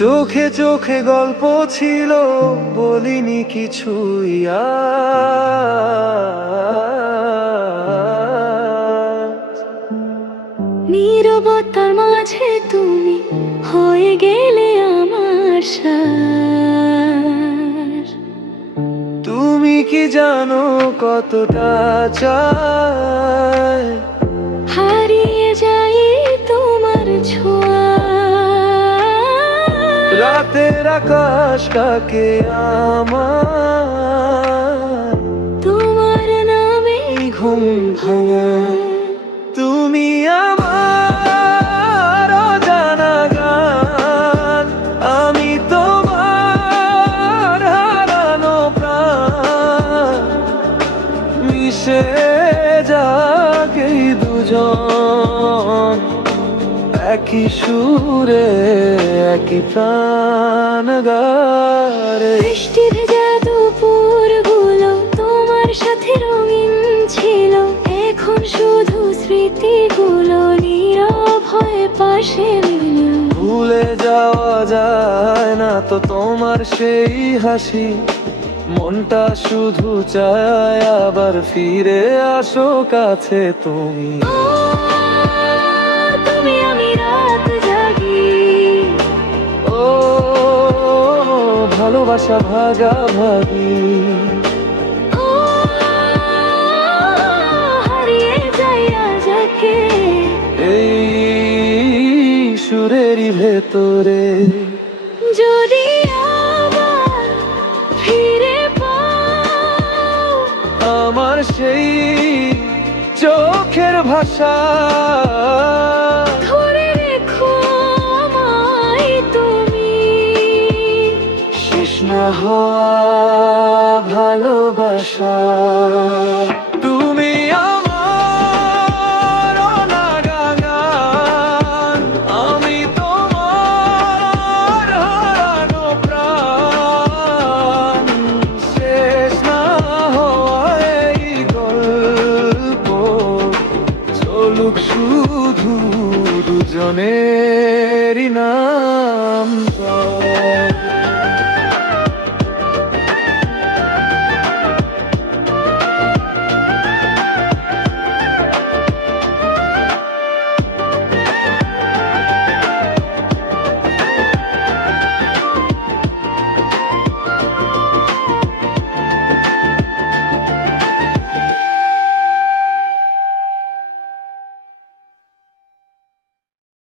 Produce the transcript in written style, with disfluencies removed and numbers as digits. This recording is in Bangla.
চোখে চোখে গল্প ছিল, বলিনি কিছুই নীরবতার মাঝে তুমি হয়ে গেলে আমার সার। তুমি কি জানো কতটা চাই হারিয়ে যাই তোমার ছোঁয়া। রাতের আকাশটাকে আমার তোমার নামে ঘুম ভাঙা। তুমি আমার অজানা গান, আমি তোমার হারানো প্রাণ। মিশে যাকে দুজন, একই সুরে একই প্রাণ গারে। বৃষ্টির দুপুরগুলো তোমার সাথে রঙিন ছিল, এখন শুধু স্মৃতিগুলো নীরব হয়ে পাশে মিল। ভুলে যাওয়া যায় না তো তোমার সেই হাসি, মনটা শুধু চায় আবার ফিরে আসো কাছে তুমি। তুমি আমি রাত জাগি, ও ভালোবাসা ভাগাভাগি, ও হারিয়ে যাই আজকে এই সুরেরই ভেতরে। যদি আবার ফিরে পাও আমার সেই চোখের ভাষা, ধরে রেখো আমায় তুমি। শেষ না হওয়া ভালোবাসা।